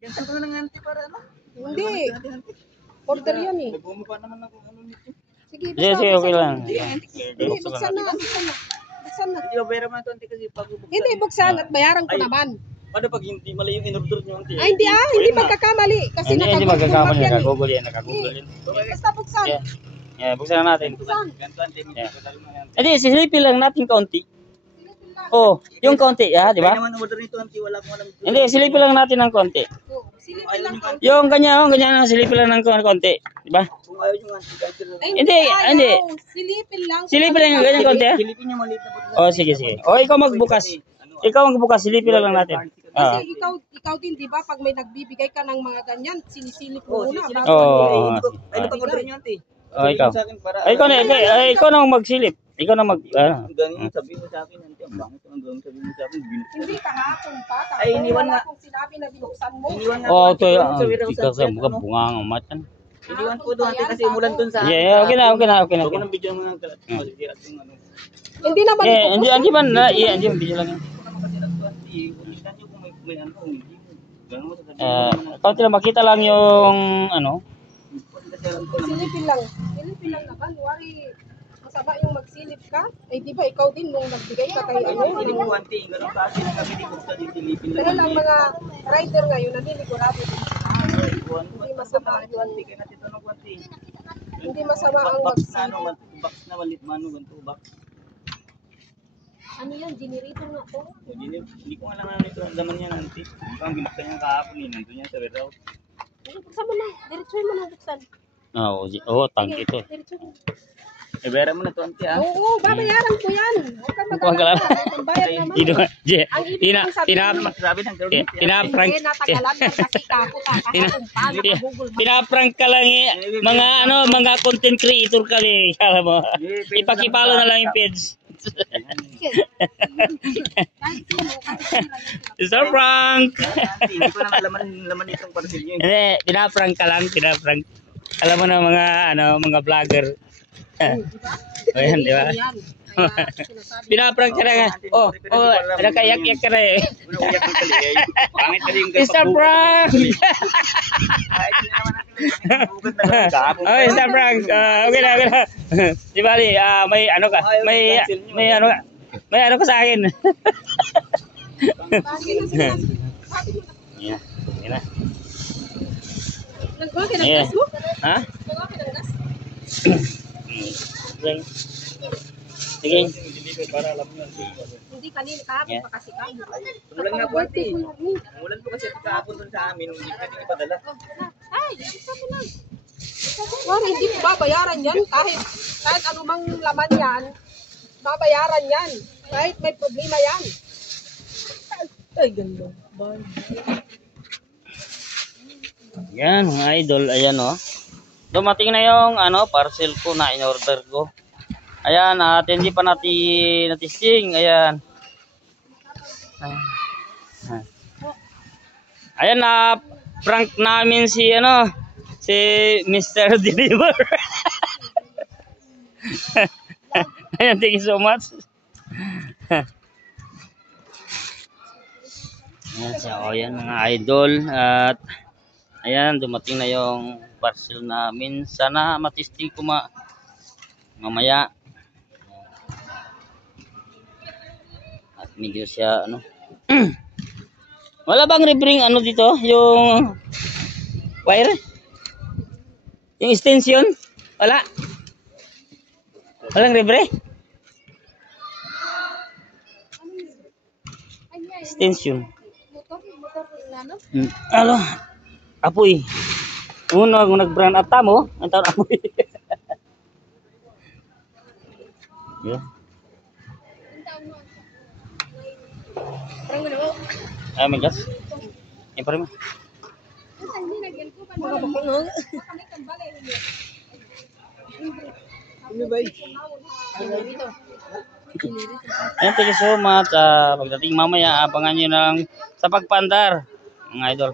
Cancel ko na ng auntie para ano? Hindi. Order yan eh. Nagmumukha naman ako ano nito. Sige, Sige, okay lang. Hindi, buksan na. Buksan na. Hindi ba pera man ito auntie kasi pag bubuksan. Hindi, buksan at bayaran ko naman. Paano pag hindi mali yung in-order nyo auntie? Ay, hindi magkakamali. Kasi Hindi magkakamali, nakagoogle yan, nakagoogle yan. Basta buksan. Yeah, buksan na natin. Ganito auntie. Hindi, sisilipin lang natin kaunti. Oh, yung kaunti, di ba? Kaya naman order nito auntie, wala akong alam. Hindi, silipin lang natin ng kaunti. Silipin lang kaunti. Yung ganyan, silipin lang ng kaunti, di ba? Kung ayaw nyo auntie, cancel na. Hindi. Silipin lang. Silipin lang yung ganyan kaunti, Silipin nyo maliit na buto. Oh, sige. Oh, ikaw magbukas. Silipin lang natin. Kasi ikaw din, di ba, pag may nagbibigay ka ng mga ganyan, sinisilip mo muna. Ay, pag order nyo auntie. Oh, ikaw. Ikaw na magsilip. Ikaw na mag Ganyan sabihin mo sa akin auntie, ang bangit ang gawin sabihin mo sa akin. Hindi kahapon pa. Ay, iniwan na. Kung sinabi na binuksan mo. Oh, to ikaw sa mga bunga ng matan. Iniwan ko doon auntie kasi umulan doon sa akin. Yeah, okay na. Huwag ko nang bigyan mo ng kalat. Masisirat yung ano. Hindi naman. Hindi man na, hindi video lang. Ulitan nyo kung may ano, hindi mo. Gano'n mo sasabihin. Kaunti lang makita lang yung ano. Silipin lang. Silipin lang naman. Wari, masama yung magsilip ka. Ay, di ba, ikaw din nung nagbigay ka kay ano. Hindi mo auntie, gano'n kasi kami di buksan yung silipin lang. Pero lang mga rider ngayon, naninigurado din. Hindi masama yung auntie, kaya natin tanong auntie. Hindi masama ang Box na ano, magsilip. box na malit mano, ganito box. Ano yan? Generator nga to? Hindi ko alam ano ito, ang laman niya auntie. Ang binuksan niya kahapon eh, nandun yan sa warehouse. Buksan mo na. Diretso mo na buksan. Tank ito. Diretso mo. Bayaran mo na ito auntie ha. Oo, babayaran ko yan. Huwag kang mag-alala. Ang bayad naman. Ang ibig kong sabihin. Sabi ng girl. Pinaprank. Natagalan lang kasi kako Pinaprank ka lang mga content creator kami. Alam mo. Ipakipalo na lang yung page. Sir Frank. Hindi ko na laman itong parcel niyo. Hindi, pinaprank ka lang, pinaprank. Alam mo na mga vlogger. Ayan, di ba? Pinaprank ka na nga. Nakayak-yak ka na eh. Pangit na rin yung Mr. Frank! Mr. Frank, okay na. Di ba, may ano ka? May ano ka sa akin. Yan na. Nagbawa ka ng gas mo? Ha? Nagbawa ka ng gas? Sige. Hindi kanina kahapon pa kasi kami. Umulan nga po auntie. Umulan po kasi kahapon doon sa amin. Hindi pwede ipadala. Ay, isa mo lang. Wari, hindi mo babayaran yan kahit anumang laman yan. Babayaran yan. Kahit may problema yan. Ay, ganda. Bye. Yan, mga idol. Ayan o. Dumating na yung parcel ko na in-order ko. Ayan, at hindi pa natin natisting. Ayan. Ayan na prank namin si Mr. Deliver. Ayan, thank you so much. Ayan siya, ayan mga idol. At ayan, dumating na yung parcel namin. Sana matisting ko mamaya. At medyo siya wala bang rebring dito? Yung wire? Yung extension? Wala? Walang rebre? Extension. Apoy. Uno ako nag-brand at tamo, ang tawag apoy. Yeah. May gas. Yung pa rin mo. Ayan, thank you so much. Pagdating mamaya, abangan nyo sa pagpandar, mga idol.